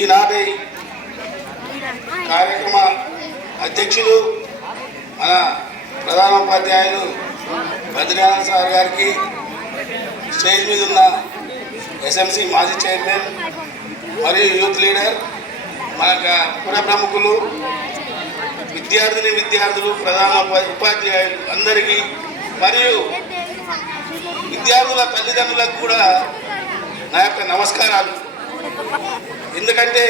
ఈనాటి కార్యక్రమ అధ్యక్షులు మన ప్రధానోపాధ్యాయులు బద్రీనాథ్ సార్ గారికి, స్టేజ్ మీద ఉన్న ఎస్ఎంసి మాజీ చైర్మన్ మరియు యూత్ లీడర్, మన పుర ప్రముఖులు, విద్యార్థులు, ప్రధాన ఉపాధ్యాయులు అందరికీ మరియు విద్యార్థుల తల్లిదండ్రులకు కూడా నా యొక్క నమస్కారాలు. ఎందుకంటే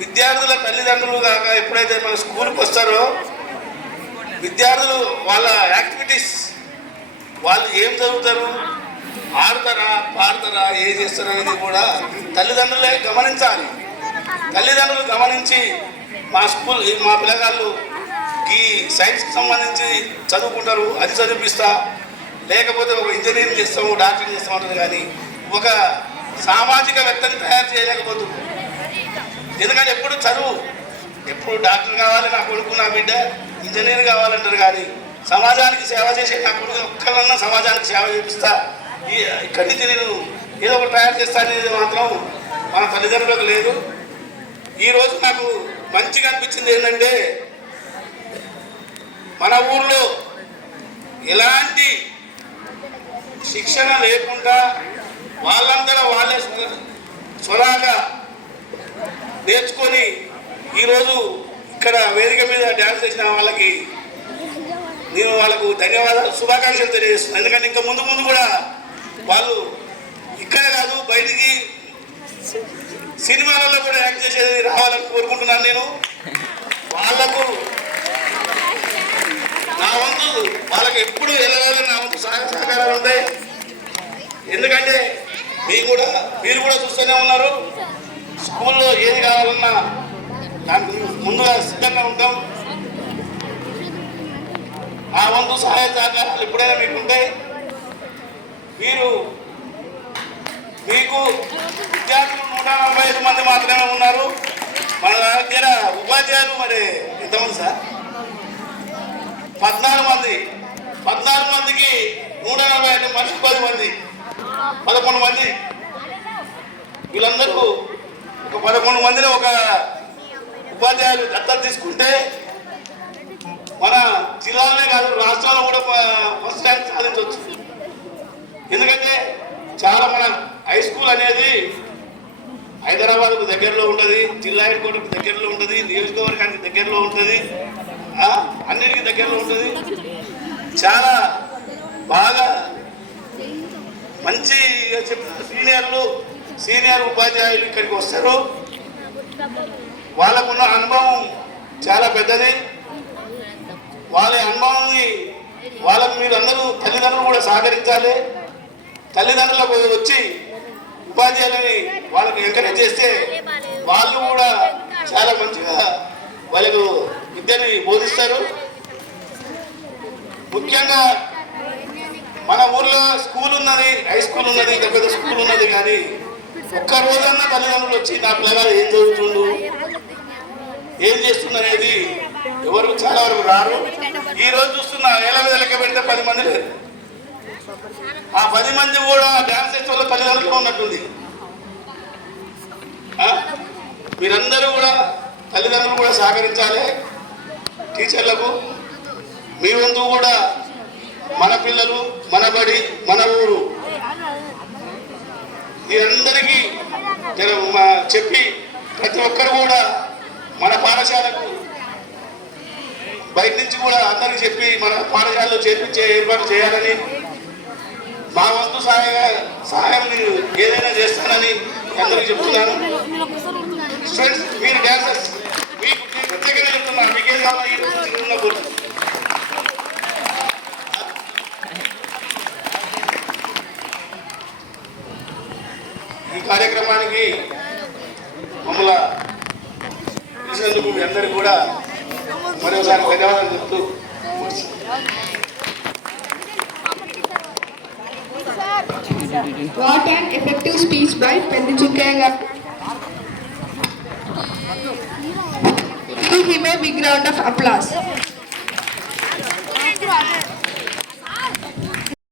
విద్యార్థుల తల్లిదండ్రులు కాక ఎప్పుడైతే మన స్కూల్కి వస్తారో విద్యార్థులు వాళ్ళ యాక్టివిటీస్, వాళ్ళు ఏం చదువుతారు, ఆడతారా, పాడతారా, ఏం చేస్తారు అనేది కూడా తల్లిదండ్రులే గమనించాలి. తల్లిదండ్రులు గమనించి మా పిల్లగాళ్ళు ఈ సైన్స్కి సంబంధించి చదువుకుంటారు, అది చదివిపిస్తా, లేకపోతే ఒక ఇంజనీరింగ్ చేస్తాము, డాక్టరింగ్ చేస్తాం అంటారు, కానీ ఒక సామాజికవేత్తని తయారు చేయలేకపోతుంది. ఎందుకంటే ఎప్పుడు డాక్టర్ కావాలి నా కొడుకు, నా బిడ్డ ఇంజనీర్ కావాలంటారు, కానీ సమాజానికి సేవ చేసే నా కొడుకు ఒక్కళ్ళన్నా సమాజానికి సేవ చేపిస్తా, ఇక్కడి నుంచి నేను ఏదో ఒకటి తయారు చేస్తా అనేది మాత్రం మన తల్లిదండ్రులకు లేదు. ఈరోజు నాకు మంచిగా అనిపించింది ఏంటంటే, మన ఊళ్ళో ఎలాంటి శిక్షణ లేకుండా వాళ్ళందరూ వాళ్ళే స్వరాగా నేర్చుకొని ఈరోజు ఇక్కడ వేదిక మీద డ్యాన్స్ చేసిన వాళ్ళకి నేను వాళ్ళకు ధన్యవాదాలు, శుభాకాంక్షలు తెలియజేస్తున్నాను. ఎందుకంటే ఇంకా ముందు కూడా వాళ్ళు ఇక్కడే కాదు, బయటికి సినిమాలలో కూడా యాక్ట్ చేసేది రావాలని కోరుకుంటున్నాను. నేను వాళ్ళకు నా వంతు వాళ్ళకి ఎప్పుడు వెళ్ళాలని నా వంతు సహకారాలు ఉంటాయి. ఎందుకంటే మీరు కూడా చూస్తూనే ఉన్నారు, స్కూల్లో ఏది కావాలన్నా దానికి ముందుగా సిద్ధంగా ఉంటాం. ఆ వంతు సహాయ సహకారాలు ఎప్పుడైనా మీకు ఉంటాయి. మీకు విద్యార్థులు 145 మంది మాత్రమే ఉన్నారు. మన దగ్గర ఉపాధ్యాయులు మరి ఎంతమంది సార్? 14 మంది. 14 మందికి 145 మనిషి 10 మంది, 11 మంది. వీళ్ళందరూ ఒక 11 మందిని ఒక ఉపాధ్యాయులు దత్తత తీసుకుంటే మన జిల్లాలోనే కాదు, రాష్ట్రంలో కూడా ఫస్ట్ ర్యాంక్ సాధించవచ్చు. ఎందుకంటే చాలా మన హై స్కూల్ అనేది హైదరాబాద్కు దగ్గరలో ఉంటుంది, జిల్లా హెడ్ క్వార్టర్కి దగ్గరలో ఉంటుంది, నియోజకవర్గానికి దగ్గరలో ఉంటుంది, అన్నిటికీ దగ్గరలో ఉంటుంది. చాలా బాగా మంచి సీనియర్ ఉపాధ్యాయులు ఇక్కడికి వస్తారు. వాళ్ళకున్న అనుభవం చాలా పెద్దది. వాళ్ళ అనుభవాన్ని వాళ్ళకు మీరు అందరూ తల్లిదండ్రులు కూడా సహకరించాలి. తల్లిదండ్రులకు వచ్చి ఉపాధ్యాయులని వాళ్ళకు ఎంకరేజ్ చేస్తే వాళ్ళు కూడా చాలా మంచిగా వాళ్ళకు విద్యని బోధిస్తారు. ముఖ్యంగా మన ఊర్లో స్కూల్ ఉన్నది, హై స్కూల్ ఉన్నది, ఇంకా పెద్ద స్కూల్ ఉన్నది, కానీ ఒక్క రోజన్నా తల్లిదండ్రులు వచ్చి నా పిల్లగాడు ఏం చదువుతుండు, ఏం చేస్తుందనేది ఎవరు చాలా వరకు రారు. ఈ రోజు చూస్తున్న ఏళ్ళ మీద లెక్క పెడితే 10 మంది లేరు. ఆ 10 మంది కూడా డ్యాన్స్ చేసే వాళ్ళ తల్లిదండ్రులు ఉన్నట్టుంది. మీరందరూ కూడా తల్లిదండ్రులు కూడా సహకరించాలి. టీచర్లకు మీ వంతు కూడా మన పిల్లలు, మన బడి, మన ఊరు మీరందరికీ చెప్పి ప్రతి ఒక్కరు కూడా మన పాఠశాలకు బయట నుంచి కూడా అందరికి చెప్పి మన పాఠశాలలో చేర్పించే ఏర్పాటు చేయాలని, మా వంతు సహాయం మీరు ఏదైనా చేస్తానని అందరికి చెప్తున్నాను. స్టూడెంట్స్, మీరు డాన్సర్స్, మీకు ప్రత్యేకంగా చెప్తున్నా, మీకేం కావాలి ఈ కార్యక్రమానికి మమ్మల్ని పిలిచినందుకు మీ అందరికీ కూడా మరోసారి ధన్యవాదాలు చెప్తూ What an effective speech by Pendy Chukkaya. Give him a big round of applause.